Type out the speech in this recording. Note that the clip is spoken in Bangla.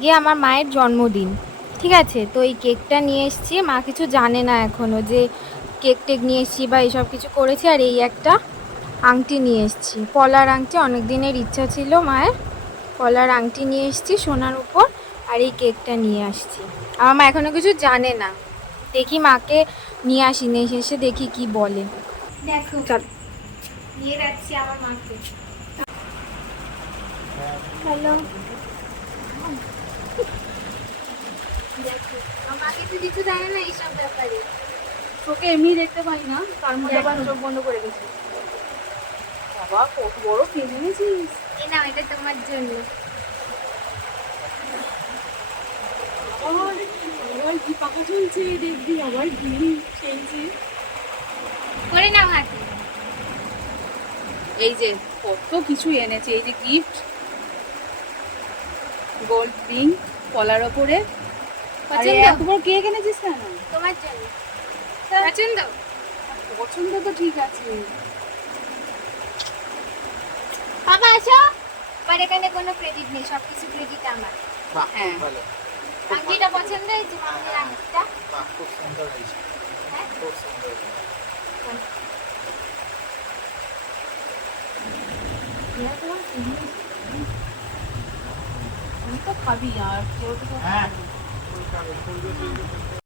গিয়ে আমার মায়ের জন্মদিন। ঠিক আছে? তো এই কেকটা নিয়ে এসেছি। মা কিছু জানে না এখনও যে কেক টেক নিয়ে এসেছি বা এইসব কিছু করেছি। আর এই একটা আংটি নিয়ে এসেছি। পলার আংটি অনেক দিনের ইচ্ছা ছিল মায়ের। পলার আংটি নিয়ে এসেছি সোনার উপর। আর এই কেকটা নিয়ে আসছি। আমার মা এখনও কিছু জানে না। দেখি মাকে নিয়ে আসি। নিয়ে এসে দেখি কি বলে। দেখো চল। নিয়ে যাচ্ছি আমার মাকে। হ্যালো দেখো আমার মাকে তো কিছু জানে না এইসব ব্যাপারে। তোকে এমনি দেখতে পাই না তার মধ্যে আবার চোখ বন্ধ করে গেছি। বাবা কত বড় কেক এনেছিস। এ নাও এটা তোমার জন্য। আবার কি পাকা চলছে দেখবি আবার কি খেলছে করে নাও হাতে। এই যে কত কিছু এনেছে এই যে গিফট গোল্ড রিং কলার ওপরে। পছন্দ? এত বড় কেক এনেছিস কেন? তোমার জন্য। পছন্দ? পছন্দ তো ঠিক আছে। বাবা আসো। আর এখানে কোনো ক্রেডিট নেই সব কিছু ক্রেডিট আমার হ্যাঁ। খুব ভালো। আংটিটা পছন্দ হয়েছে মামির আংটিটা খুব সুন্দর হয়েছে। হ্যাঁ? খুব সুন্দর তুই তো খাবি আর কেউ তো হ্যাঁ। ওই কাগজ ফুলগুলো